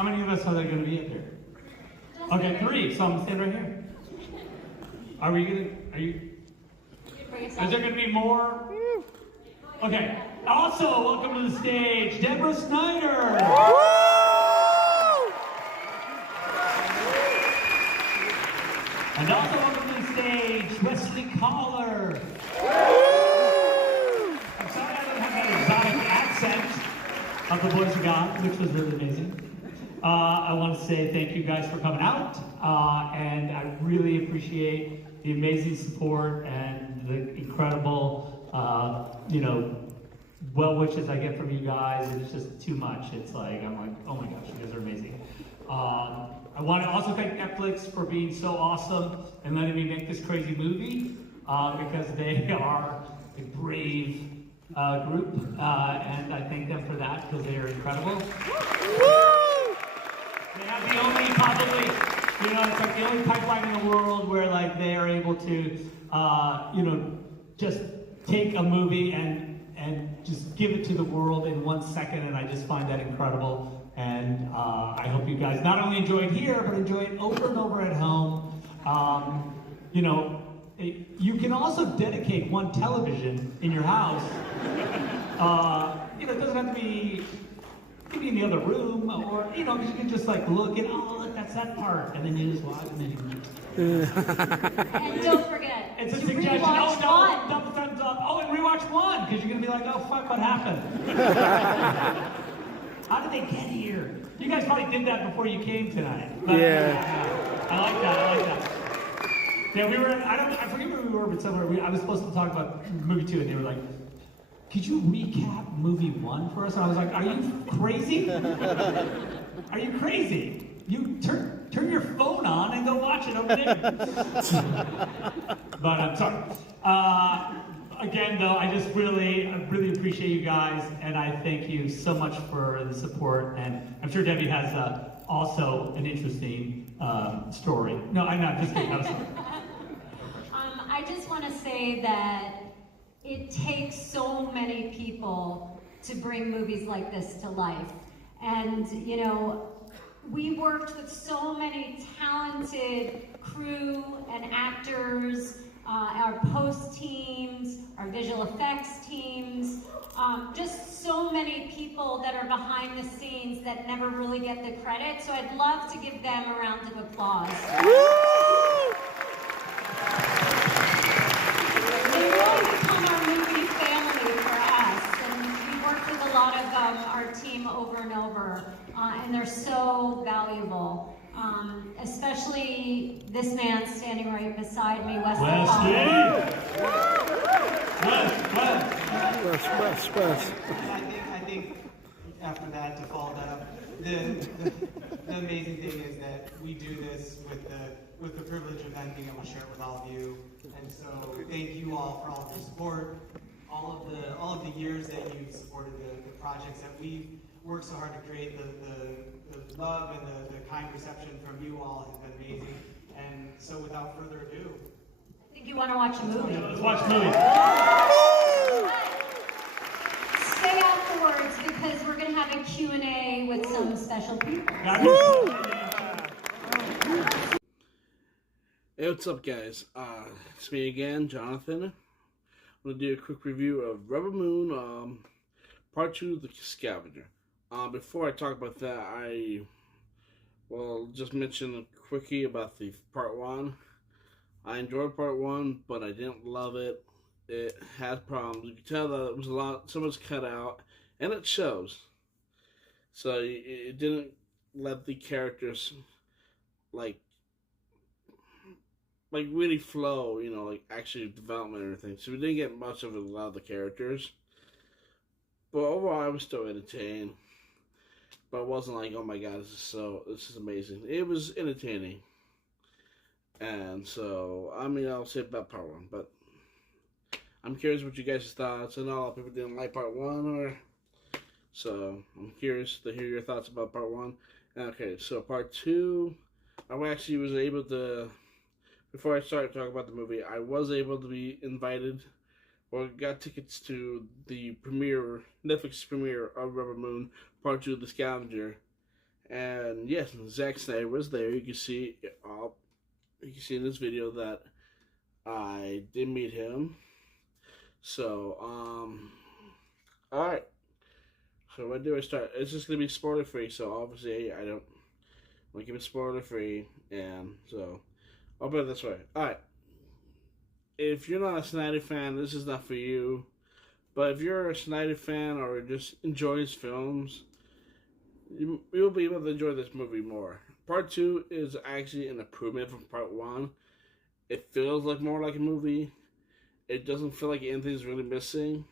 How many of us are there going to be up here? Okay, 3. So I'm gonna stand right here. Are you? Is there going to be more? Okay. Also, welcome to the stage, Deborah Snyder. And also welcome to the stage, Wesley Collar. I'm sorry I don't have that exotic accent of the Voice of God, which was really amazing. I want to say thank you guys for coming out, and I really appreciate the amazing support and the incredible, well wishes I get from you guys. It's just too much. It's like, I'm like, oh my gosh, you guys are amazing. I want to also thank Netflix for being so awesome and letting me make this crazy movie, because they are a brave group, and I thank them for that because they are incredible. They have the only, probably, it's like the only pipeline in the world where like they are able to, just take a movie and just give it to the world in 1 second, and I just find that incredible. And I hope you guys not only enjoy it here, but enjoy it over and over at home. You can also dedicate one television in your house. It doesn't have to be maybe in the other room, or you can just like look and look, that's that part, and then you just watch, and then you. And don't forget, it's a suggestion. Double thumbs up. Oh, and rewatch 1 because you're gonna be like, oh fuck, what happened? How did they get here? You guys probably did that before you came tonight. But, yeah. I like that. Yeah, we were. I forget where we were, but somewhere. I was supposed to talk about movie 2, and they were like, could you recap movie 1 for us? And I was like, are you crazy? Are you crazy? You turn your phone on and go watch it over there. But I'm sorry. Again, though, I really appreciate you guys, and I thank you so much for the support. And I'm sure Debbie has also an interesting story. No, I'm not. Just kidding. I'm sorry. I just want to say that it takes so many people to bring movies like this to life. And, we worked with so many talented crew and actors, our post teams, our visual effects teams, just so many people that are behind the scenes that never really get the credit. So I'd love to give them a round of applause. They really become our movie family for us, and we worked with a lot of our team over and over, and they're so valuable. Especially this man standing right beside me, Wesley. Wes. I think after that, to follow that up, the amazing thing is that we do this with the privilege of then being able to share it with all of you. And so thank you all for all of your support, all of the years that you've supported the projects that we've worked so hard to create. The love and the kind reception from you all has been amazing. And so without further ado, I think you want to watch a movie. Let's watch a movie. Stay afterwards because we're going to have a Q&A with some special people. Hey, what's up, guys? It's me again, Jonathan. I'm going to do a quick review of Rebel Moon, Part 2, The Scavenger. Before I talk about that, I will just mention quickly about the Part 1. I enjoyed Part 1, but I didn't love it. It had problems. You can tell that it was so much cut out, and it shows. So it didn't let the characters, like really flow, like actually development and everything. So we didn't get much of a lot of the characters. But overall, I was still entertained. But it wasn't like, oh my god, this is amazing. It was entertaining. And so, I'll say about Part 1. But I'm curious what you guys' thoughts. I know a lot of people didn't like Part 1, so I'm curious to hear your thoughts about Part 1. Okay, so Part 2, I actually was able to, before I started talking about the movie, I was able to be invited, or got tickets to the Netflix premiere of Rebel Moon, Part 2 of The Scavenger. And yes, Zack Snyder was there. You can see in this video that I did meet him. So, all right. So when do I start? It's just gonna be spoiler free. So obviously I don't want to keep it spoiler free, and so I'll put it this way. All right. If you're not a Snyder fan, this is not for you. But if you're a Snyder fan or just enjoys films, you'll be able to enjoy this movie more. Part 2 is actually an improvement from Part 1. It feels like more like a movie. It doesn't feel like anything's really missing.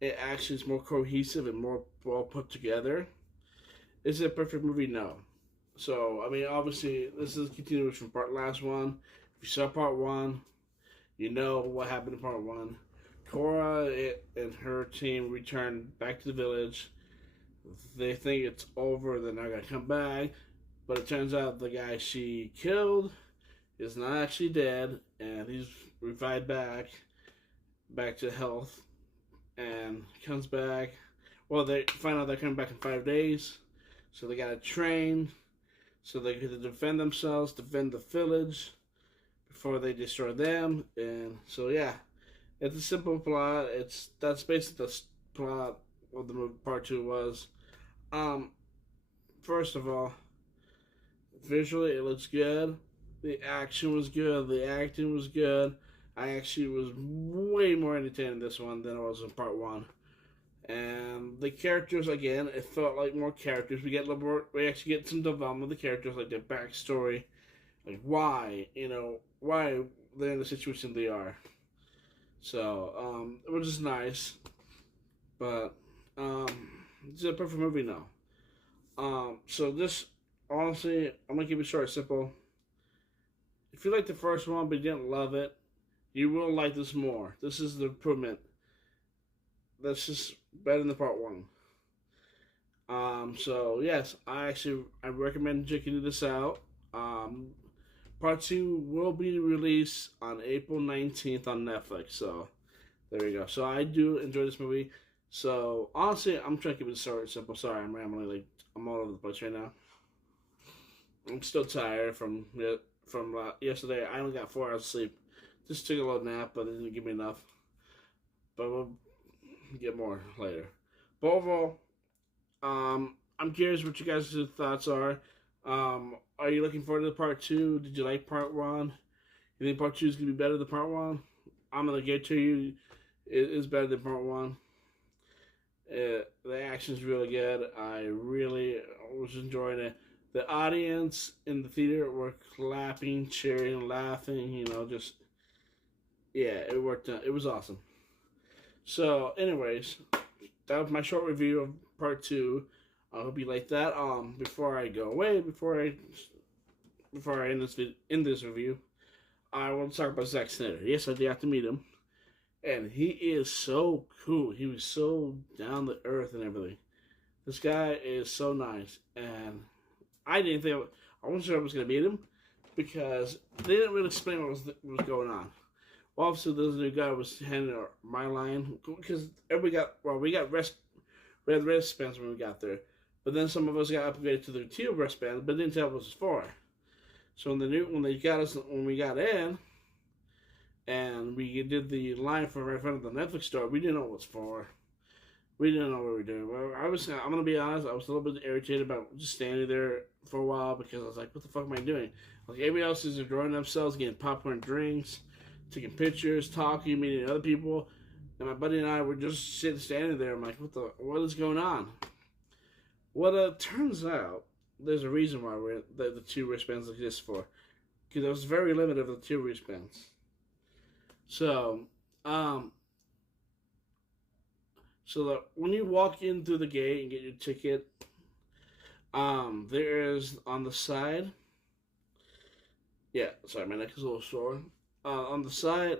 It actually is more cohesive and more well put together. Is it a perfect movie? No. So, I mean, obviously, this is a continuation from last one. If you saw Part 1, you know what happened in Part 1. Cora and her team return back to the village. They think it's over, they're not going to come back. But it turns out the guy she killed is not actually dead, and he's revived back to health, and comes back. Well, they find out they're coming back in 5 days, so they got to train, so they get to defend themselves, defend the village before they destroy them. And so yeah, it's a simple plot. That's basically the plot of the movie. Part 2 was. First of all, visually it looks good. The action was good. The acting was good. I actually was way more entertained in this one than I was in Part 1. And the characters, again, it felt like more characters. We get a little more, we actually get some development of the characters, like their backstory, like why they're in the situation they are. So, it was just nice. But, it's a perfect movie now. So this, honestly, I'm gonna keep it short and simple. If you liked the first one but you didn't love it, you will like this more. This is the improvement. That's just better than the Part 1. So yes, I recommend checking this out. Part 2 will be released on April 19th on Netflix. So there you go. So I do enjoy this movie. So honestly, I'm trying to keep it short and simple. Sorry, I'm rambling. Like, I'm all over the place right now. I'm still tired from yesterday. I only got 4 hours of sleep. Just took a little nap, but it didn't give me enough. But we'll get more later. But overall, I'm curious what you guys' thoughts are. Are you looking forward to Part 2? Did you like Part 1? You think Part 2 is going to be better than Part 1? I'm going to get to you. It is better than Part 1. The action's really good. I really was enjoying it. The audience in the theater were clapping, cheering, laughing, it worked out. It was awesome. So, anyways, that was my short review of Part 2. I hope you like that. Before I go away, before I end this review, I want to talk about Zack Snyder. Yes, I did have to meet him. And he is so cool. He was so down to earth and everything. This guy is so nice. And I wasn't sure I was going to meet him because they didn't really explain what was going on. Well, obviously, this new guy was handing my line because we had wristbands when we got there. But then some of us got upgraded to the teal wristbands, but didn't tell us what it was for. So when we got in, and we did the line for right in front of the Netflix store, we didn't know what it was for. We didn't know what we were doing. Well, I'm going to be honest, I was a little bit irritated about just standing there for a while because I was like, what the fuck am I doing? Like, everybody else is enjoying themselves, getting popcorn drinks, taking pictures, talking, meeting other people. And my buddy and I were just standing there. I'm like, what is going on? Well, it turns out there's a reason why the 2 wristbands exist for. Because it was very limited of the 2 wristbands. So, when you walk in through the gate and get your ticket, there is on the side. Yeah, sorry, my neck is a little sore. On the side,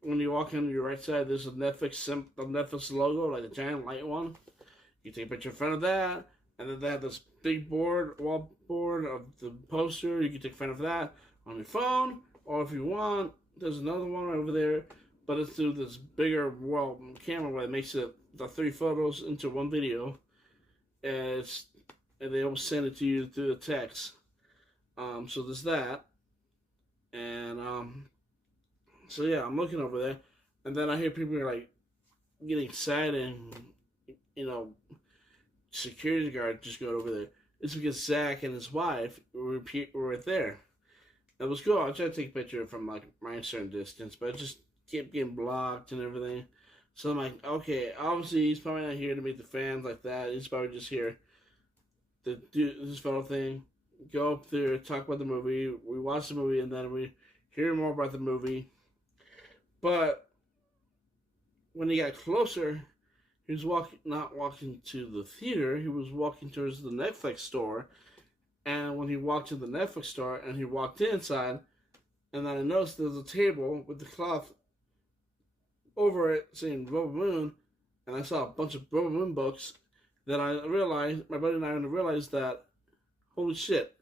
when you walk in your right side, there's a Netflix logo, like the giant light one. You take a picture in front of that, and then they have this big wall board of the poster. You can take a front of that on your phone, or if you want, there's another one over there, but it's through this bigger camera where it makes the 3 photos into one video. And and they will send it to you through the text. So there's that, and so yeah, I'm looking over there, and then I hear people are like getting excited, and security guard just got over there. It's because Zach and his wife were right there. It was cool. I tried to take a picture from like my certain distance, but it just kept getting blocked and everything. So I'm like, okay, obviously he's probably not here to meet the fans like that. He's probably just here to do this photo thing, go up there, talk about the movie. We watch the movie, and then we hear more about the movie. But when he got closer, he was not walking to the theater. He was walking towards the Netflix store. And when he walked to the Netflix store and he walked inside, and then I noticed there was a table with the cloth over it saying Rebel Moon, and I saw a bunch of Rebel Moon books. Then I realized, my buddy and I realized that, holy shit,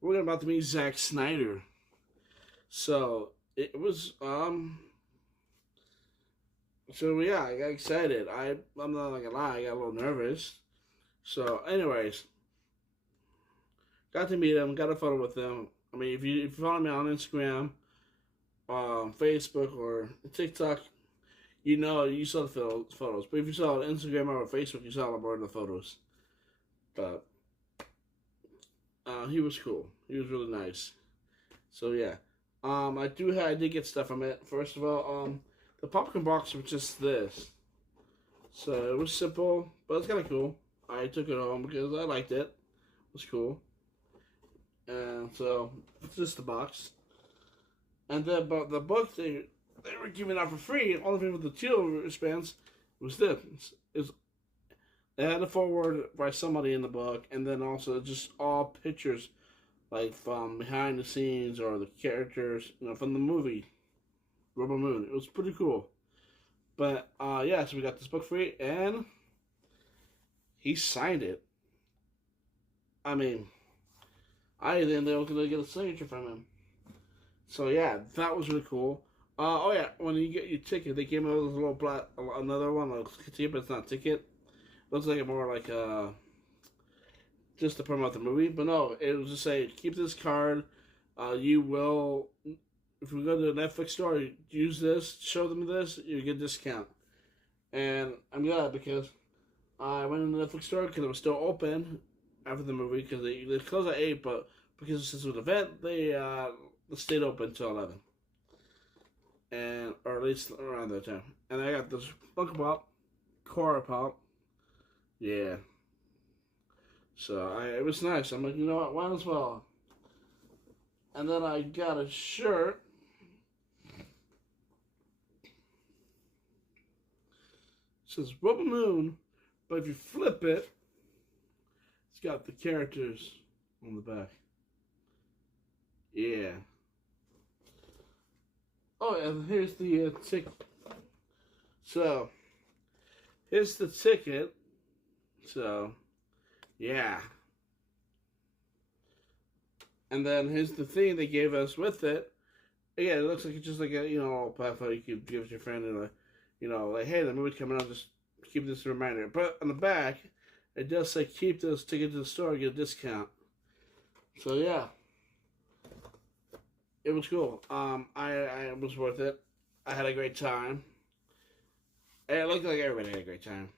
we're about to meet Zack Snyder. So it was, so yeah, I got excited. I'm not gonna lie, I got a little nervous. So, anyways, got to meet him, got a photo with him. I mean, if you follow me on Instagram, Facebook, or TikTok, you saw the photos. But if you saw it on Instagram or Facebook, you saw more of the photos. But he was cool. He was really nice. So yeah, I did get stuff from it. First of all, the popcorn box was just this. So it was simple, but it's kind of cool. I took it home because I liked it. It was cool. And so it's just the box. And then, but the book they were giving out for free, all of it with the teal wristbands, was this. They had a foreword by somebody in the book, and then also just all pictures, like from behind the scenes or the characters, from the movie Rebel Moon. It was pretty cool. But yeah, so we got this book free, and he signed it. I mean, I didn't think they were gonna get a signature from him. So yeah, that was really cool. Oh yeah, when you get your ticket, they gave me a little another one, like a ticket, but it's not a ticket. Looks like more like just to promote the movie, but no, it was just say keep this card. You will, if we go to the Netflix store, use this, show them this, you get a discount. And I'm glad because I went in the Netflix store because it was still open after the movie because they closed at 8, but because this was an event, they stayed open until 11. And, or at least around that time. And I got this Funko Pop, Cora Pop. Yeah. So it was nice. I'm like, you know what, might as well. And then I got a shirt. It says Rebel Moon, but if you flip it, it's got the characters on the back. Yeah. Oh, and here's the ticket. So, here's the ticket. So, yeah. And then here's the thing they gave us with it. Again, it looks like it's just like a, little pamphlet you could give to your friend and, like, hey, the movie's coming out, just keep this a reminder. But on the back, it does say keep this ticket to the store, get a discount. So, yeah. It was cool. I was worth it. I had a great time. And it looked like everybody had a great time.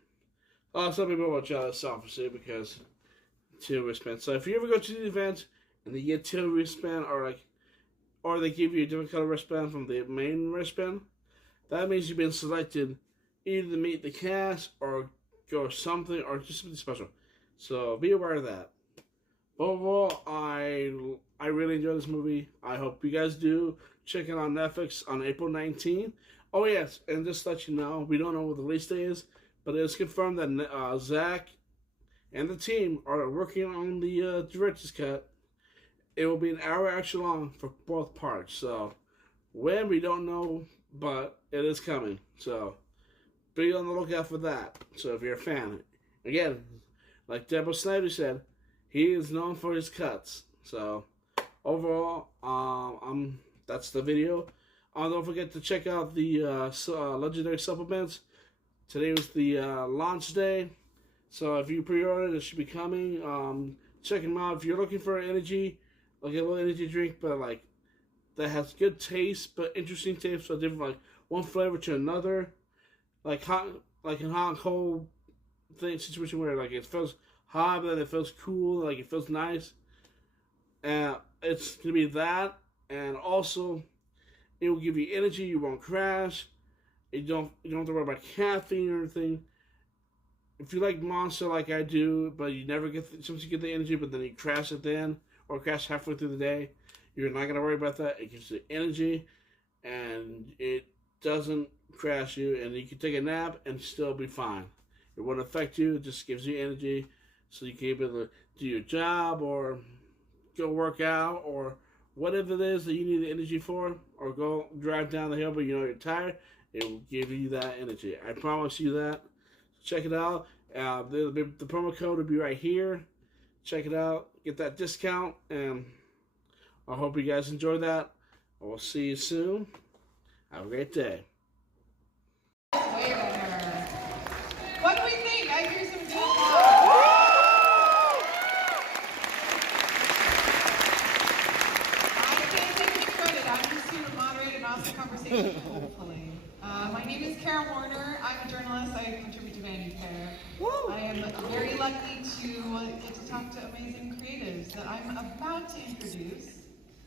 Some people were jealous, obviously, because teal wristband. So if you ever go to the event and they get teal wristband, or they give you a different color wristband from the main wristband, that means you've been selected either to meet the cast or go something or just something special. So be aware of that. But overall, I really enjoyed this movie. I hope you guys do. Check it on Netflix on April 19th. Oh yes, and just to let you know, we don't know what the release day is, but it's confirmed that Zach and the team are working on the director's cut. It will be an hour extra long for both parts. So when, we don't know, but it is coming. So be on the lookout for that. So if you're a fan, again, like Deborah Snyder said, he is known for his cuts. So overall, that's the video. Don't forget to check out the legendary supplements. Today was the launch day. So if you pre-order, it should be coming. Check them out. If you're looking for energy, like a little energy drink, but like that has good taste, but interesting taste, so different, like one flavor to another, like hot, like in hot and cold thing situation where like it feels hot, but then it feels cool, like it feels nice. And it's gonna be that, and also it will give you energy. You won't crash. You don't have to worry about caffeine or anything. If you like Monster like I do, but you never get sometimes you get the energy, but then you crash at the end or crash halfway through the day, you're not gonna worry about that. It gives you energy, and it doesn't crash you, and you can take a nap and still be fine. It won't affect you. It just gives you energy, so you can be able to do your job or go work out or whatever it is that you need the energy for, or go drive down the hill but you know you're tired. It will give you that energy. I promise you that. Check it out. The promo code will be right here. Check it out. Get that discount. And I hope you guys enjoy that. I will see you soon. Have a great day. Way better. What do we think? I hear some good applause. I can't take any credit. I'm just here to moderate an awesome conversation, hopefully. My name is Kara Warner. I'm a journalist. I contribute to Vanity Fair. I am very lucky to get to talk to amazing creatives that I'm about to introduce.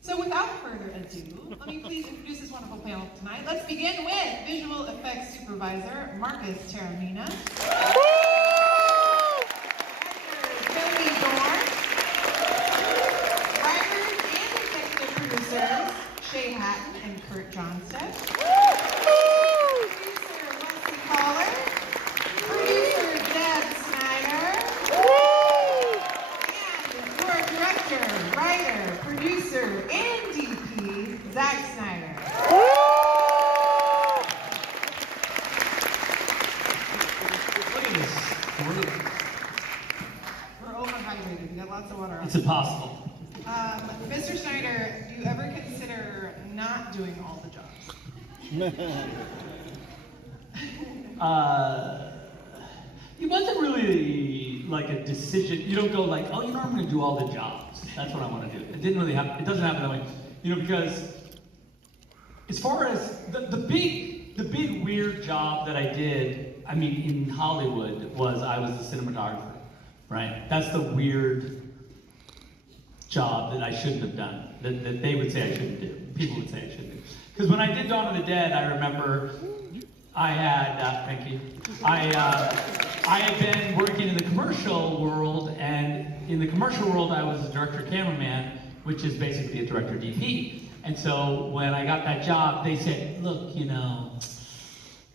So without further ado, let me please introduce this wonderful panel tonight. Let's begin with Visual Effects Supervisor Marcus Taramina. Toby Dorn. Writers and executive producers Shay Hatton and Kurt Johnstedt. Producer Wesley Caller. Producer Deb Snyder. And your director, writer, producer, and DP, Zack Snyder. Look at this group. We're overhydrated. We got lots of water. It's impossible. Mr. Snyder, do you ever consider not doing all the jobs? It wasn't really like a decision. You don't go like, oh, you know, I'm going to do all the jobs. That's what I want to do. It didn't really happen. It doesn't happen that way. You know, because as far as the big weird job that I did, I mean, in Hollywood was I was the cinematographer, right? That's the weird job that I shouldn't have done, that they would say I shouldn't do. People would say I shouldn't do. Because when I did Dawn of the Dead, I remember I had, thank you, I had been working in the commercial world, and in the commercial world I was a director cameraman, which is basically a director DP. And so when I got that job, they said, look, you know,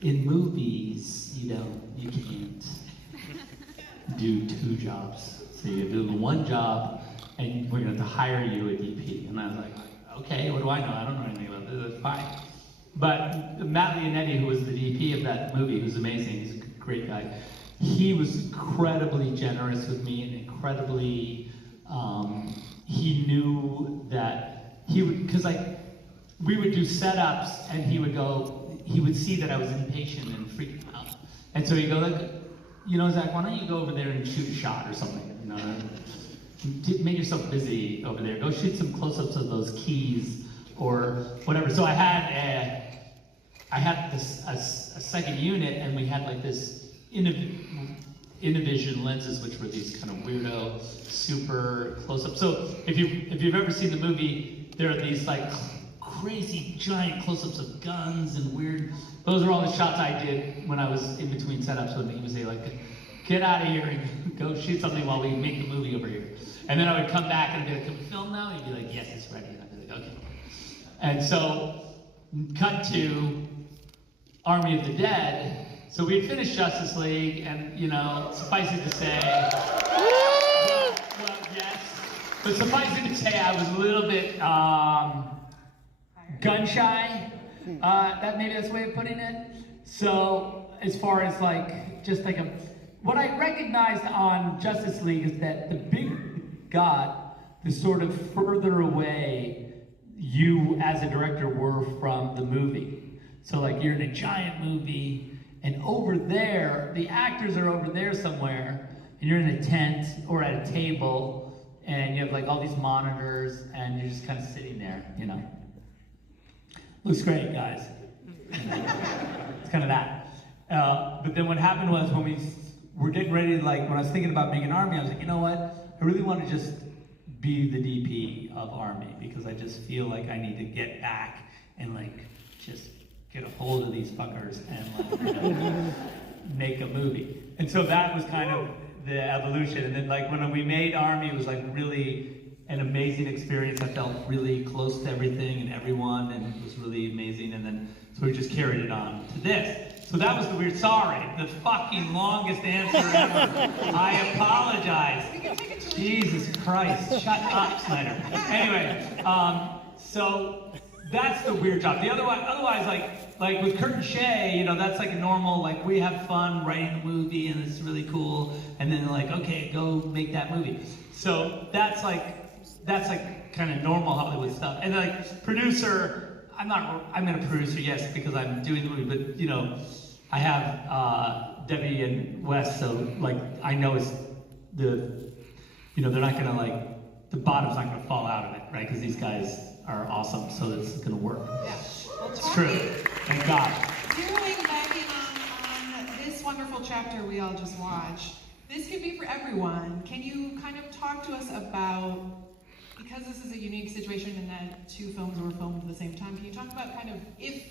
in movies, you can't do two jobs. So you do the one job, and we're going to hire you a DP. And I was like, okay, what do I know? I don't know anything about this, that's fine. But Matt Leonetti, who was the DP of that movie, who's amazing, he's a great guy, he was incredibly generous with me and incredibly, he knew that he would, because like, we would do setups and he would see that I was impatient and freaking out. And so he'd go like, you know, Zach, why don't you go over there and shoot a shot or something, you know? Make yourself busy over there. Go shoot some close-ups of those keys or whatever. So I had a second unit, and we had like this Innovision lenses, which were these kind of weirdo, super close-up. So if you've ever seen the movie, there are these like crazy giant close-ups of guns and weird. Those are all the shots I did when I was in between setups when he would say like, get out of here and go shoot something while we make the movie over here. And then I would come back and be like, can we film now? And he'd be like, yes, it's ready. And I'd be like, okay. And so, cut to Army of the Dead. So we had finished Justice League, and you know, suffice it to say, well, yes, but suffice it to say, I was a little bit gun shy. Maybe that's the way of putting it. So as far as like, just like what I recognized on Justice League is that the big God, the sort of further away you as a director were from the movie. So like you're in a giant movie, and over there, the actors are over there somewhere, and you're in a tent or at a table, and you have like all these monitors, and you're just kind of sitting there, you know. Looks great, guys. It's kind of that. But then what happened was when we were getting ready to, like, when I was thinking about making Army, I was like, you know what? I really want to just be the DP of Army, because I just feel like I need to get back and like just get a hold of these fuckers and like, you know, make a movie. And so that was kind of the evolution. And then like when we made Army, it was like really an amazing experience. I felt really close to everything and everyone, and it was really amazing. And then so we just carried it on to this. So that was the weird, sorry, the fucking longest answer ever. I apologize. Jesus Christ, shut up, Snyder. Anyway, so that's the weird job. The otherwise, like with Kurt and Shay, you know, that's like a normal, like we have fun writing the movie and it's really cool, and then like, okay, go make that movie. So that's like kind of normal Hollywood stuff. And like producer, I'm in a producer, yes, because I'm doing the movie, but you know, I have Debbie and Wes, so like I know it's you know, they're not gonna like, the bottom's not gonna fall out of it, right? Because these guys are awesome, so it's gonna work. Yeah. Well, It's true. Thank God. Zeroing back in on this wonderful chapter we all just watched, this could be for everyone. Can you kind of talk to us about, because this is a unique situation in that 2 films were filmed at the same time, can you talk about kind of if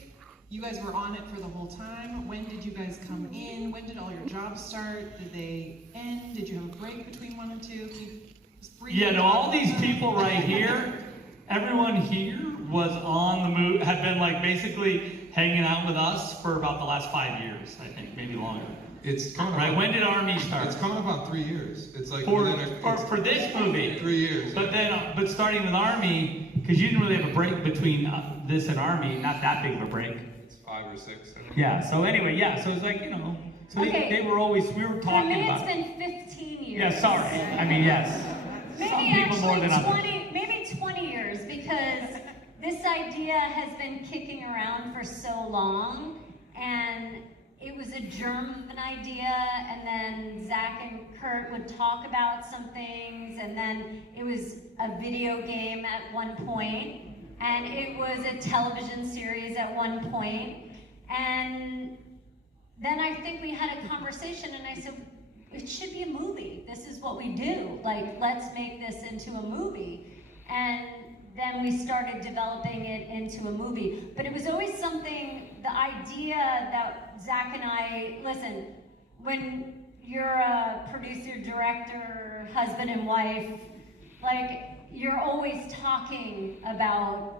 you guys were on it for the whole time? When did you guys come in? When did all your jobs start? Did they end? Did you have a break between 1 and 2? Can you just briefly Yeah, no, all these people right here, everyone here was on the move, had been like basically hanging out with us for about the last 5 years, I think, maybe longer. It's coming Right, up. when did Army start? It's coming up on 3 years. It's like For it's this movie. 3 years. But starting with Army, because you didn't really have a break between this and Army, not that big of a break. It's 5 or 6. I think. Yeah, so anyway, yeah, so it's like, you know, so Okay. they were always, we were For talking me, about it's been 15 years. Yeah, sorry, I mean, yes. Maybe Some people more actually than others. 20 years, because this idea has been kicking around for so long, and it was a germ of an idea, and then Zach and Kurt would talk about some things, and then it was a video game at one point, and it was a television series at one point, and then I think we had a conversation, and I said, it should be a movie. This is what we do. Like, let's make this into a movie. And then we started developing it into a movie. But it was always something, the idea that Zach and I, listen, when you're a producer, director, husband and wife, like, you're always talking about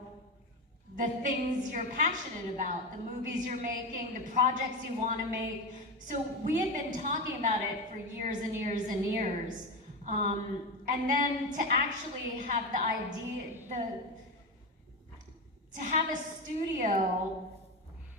the things you're passionate about, the movies you're making, the projects you want to make. So we had been talking about it for years and years and years. And then to actually have the idea, to have a studio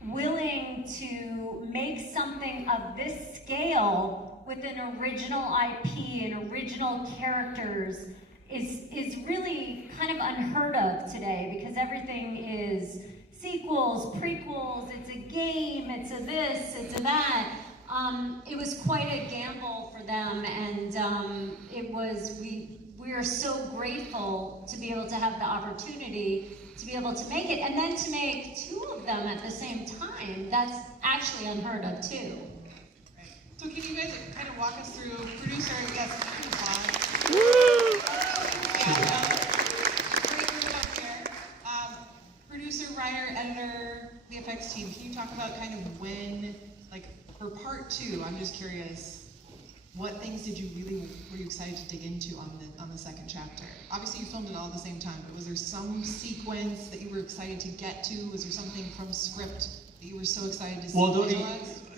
willing to make something of this scale with an original IP and original characters is really kind of unheard of today, because everything is sequels, prequels, it's a game, it's a this, it's a that. It was quite a gamble for them, and we are so grateful to be able to have the opportunity to be able to make it, and then to make 2 of them at the same time. That's actually unheard of too. So can you guys kind of walk us through, producer, yes, applause. Great group up here. Producer, writer, editor, the VFX team, can you talk about kind of when, like for part 2, I'm just curious, what things were you excited to dig into on the second chapter? Obviously you filmed it all at the same time, but was there some sequence that you were excited to get to? Was there something from script that you were so excited to see? Well,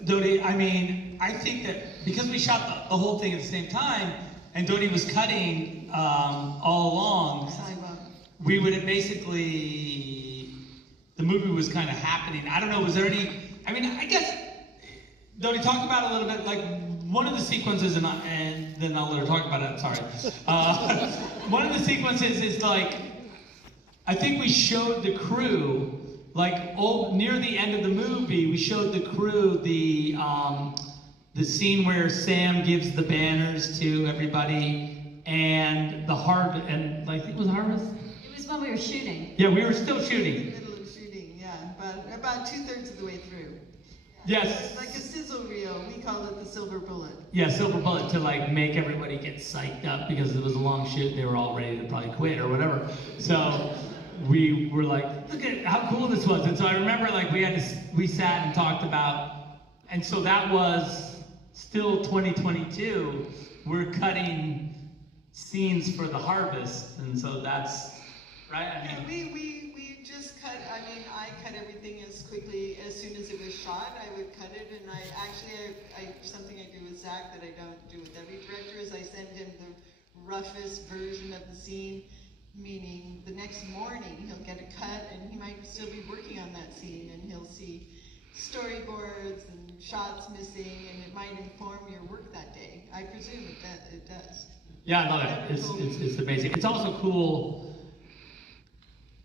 Dodie, I mean, I think that because we shot the whole thing at the same time, and Dodie was cutting all along, we would have basically, the movie was kind of happening. I don't know, was there any, I mean, I guess, Dodie, talk about a little bit, like, one of the sequences, and then I'll let her talk about it, I'm sorry. One of the sequences is like, I think we showed the crew, like, near the end of the movie, we showed the crew the scene where Sam gives the banners to everybody, and and I think it was harvest. It was when we were shooting. Yeah, we were still shooting. Middle of shooting, yeah, but about 2/3 of the way through. Yes. It's like a sizzle reel. We call it the silver bullet. Yeah, silver bullet to like make everybody get psyched up because it was a long shoot. They were all ready to probably quit or whatever. So we were like, look at how cool this was. And so I remember like we sat and talked about, and so that was still 2022. We're cutting scenes for the harvest, and so that's right. I mean, We just cut. I mean, I cut everything as quickly as soon as it was shot. I would cut it, and something I do with Zach that I don't do with every director is I send him the roughest version of the scene, meaning the next morning he'll get a cut, and he might still be working on that scene, and he'll see storyboards and shots missing, and it might inform your work that day. I presume it does. yeah, I love it. It's amazing. It's also cool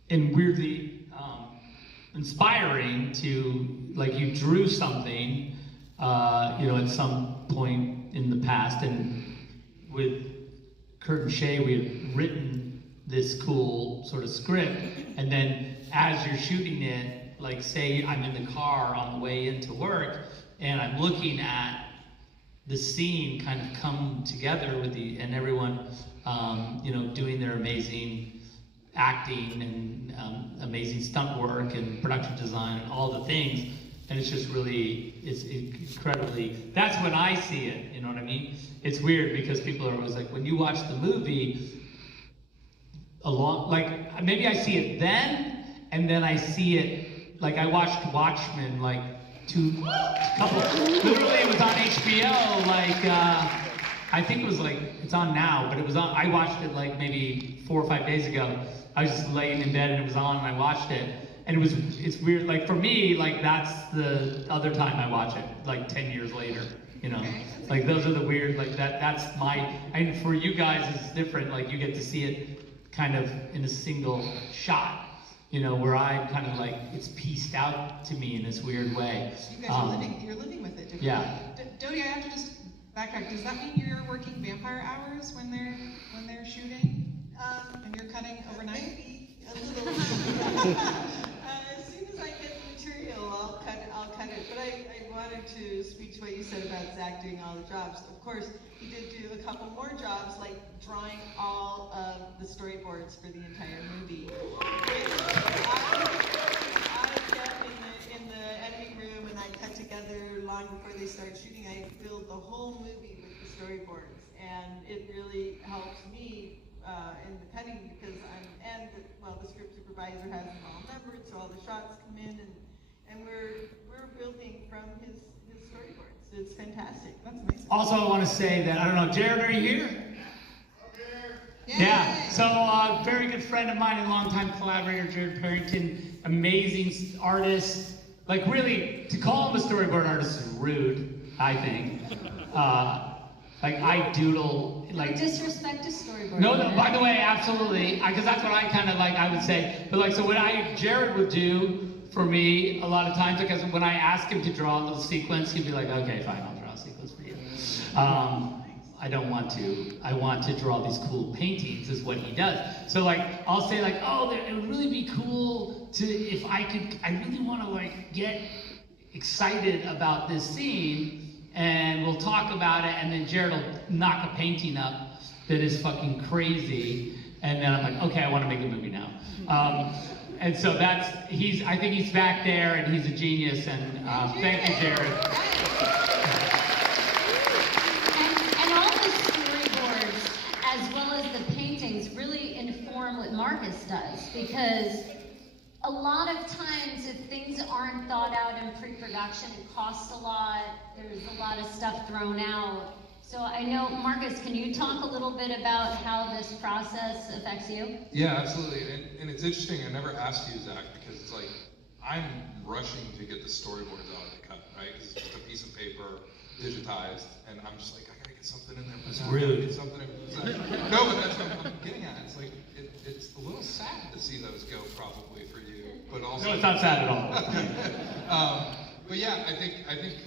and weirdly inspiring to, like, you drew something, at some point in the past, and with Kurt and Shay, we had written this cool sort of script, and then as you're shooting it, like, say I'm in the car on the way into work, and I'm looking at the scene kind of come together and everyone, doing their amazing acting and amazing stunt work and production design and all the things, and it's just really, it's incredibly, that's when I see it, you know what I mean? It's weird because people are always like, when you watch the movie, maybe I see it then, and then I see it, like I watched Watchmen, like literally it was on HBO, I think it was like, it's on now, but it was on, I watched it like maybe 4 or 5 days ago. I was just laying in bed and it was on and I watched it. And it's weird, like for me, like that's the other time I watch it, like 10 years later, Like those are the weird, like that's and for you guys it's different, like you get to see it kind of in a single shot, where I kind of like, it's pieced out to me in this weird way. You guys are you're living with it differently. Yeah. Dodie, I have to just backtrack. Does that mean you're working vampire hours when they're shooting? And you're cutting overnight? Maybe a little. As soon as I get the material, I'll cut it. But I wanted to speak to what you said about Zach doing all the jobs. Of course, he did do a couple more jobs, like drawing all of the storyboards for the entire movie. I get in the editing room and I cut together long before they start shooting. I build the whole movie with the storyboards, and it really helps me in the cutting because the script supervisor has them all numbered, so all the shots come in, and we're building from his storyboards. It's fantastic. That's amazing. Also, I want to say that, I don't know, Jared, are you here? Yeah, so very good friend of mine and longtime collaborator, Jared Parrington, amazing artist. Like really, to call him a storyboard artist is rude, I think. I doodle, like... Disrespect to storyboard. No, by the way, absolutely, because that's what I kind of like, I would say. But like, so what Jared would do for me a lot of times, because when I ask him to draw a little sequence, he'd be like, okay, fine, I'll draw a sequence for you. I don't want to. I want to draw these cool paintings, is what he does. So like, I'll say like, oh, it would really be cool if I really want to like get excited about this scene, and we'll talk about it, and then Jared will knock a painting up that is fucking crazy, and then I'm like, okay, I want to make a movie now. And so I think he's back there, and he's a genius, and thank you, Jared. And all the storyboards, as well as the paintings, really inform what Marcus does, because a lot of times if things aren't thought out in pre-production, it costs a lot, there's a lot of stuff thrown out. So I know, Marcus, can you talk a little bit about how this process affects you? Yeah, absolutely. And it's interesting, I never asked you, Zach, because it's like, I'm rushing to get the storyboards out of the cut, right? Because it's just a piece of paper, digitized, and I'm just like, I gotta get something in there. That's rude. Get something in. No, but that's what I'm getting at. It's like, it's a little sad to see those go, probably, for you. But also, No, it's not sad at all. But yeah, I think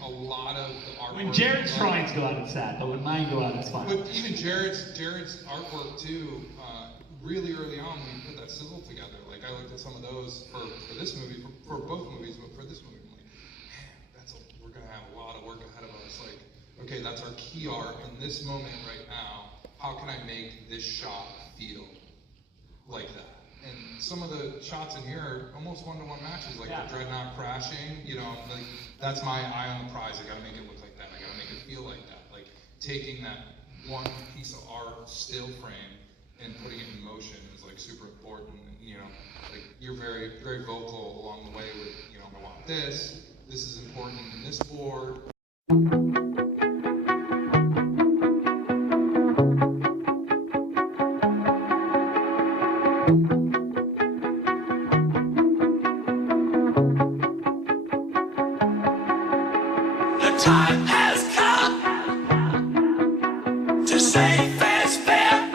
a lot of the artwork. When Jared's drawings go out, it's sad, but when mine go out, it's fine. But even Jared's artwork too. Really early on, when we put that sizzle together, like I looked at some of those for this movie, for both movies, but for this movie, I'm like, man, we're gonna have a lot of work ahead of us. Like, okay, that's our key art in this moment right now. How can I make this shot feel like that? And some of the shots in here are almost one-to-one matches, like the Dreadnought crashing, you know, like that's my eye on the prize. I gotta make it look like that. I gotta make it feel like that. Like taking that one piece of art still frame and putting it in motion is like super important. And, you know, like you're very, very vocal along the way with, you know, I want this is important in this board. The time has come to say fair's fair,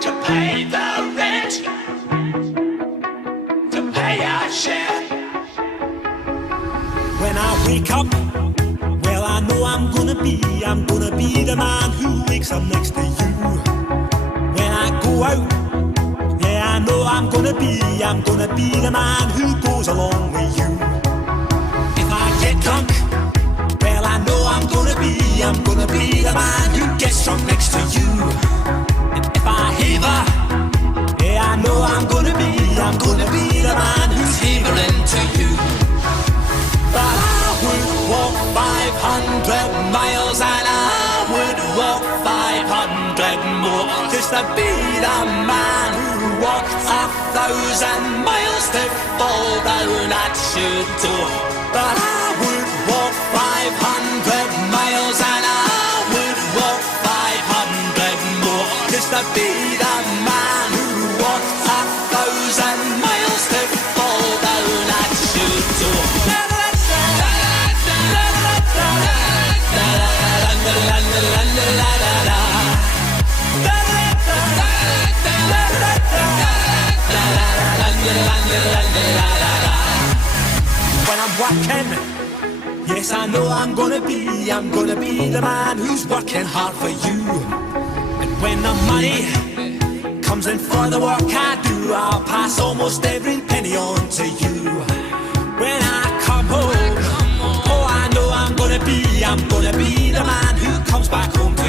to pay the rent, to pay our share. When I wake up, well I know I'm gonna be the man who wakes up next to you. When I go out, yeah I know I'm gonna be the man who goes along with you. If I get drunk, well I know I'm gonna be the man who gets drunk next to you. And if I heaver, yeah I know I'm gonna be the man who's heavering to you. But I would walk 500 miles and I would walk 500 more just to be the man who walked 1,000 miles to fall down at your door. But I would walk 500 miles and I would walk 500 more just to be the man who walked 1,000 miles to fall down at your door. When I'm working, yes I know I'm gonna be the man who's working hard for you. And when the money comes in for the work I do, I'll pass almost every penny on to you. When I come home, oh I know I'm gonna be the man who comes back home to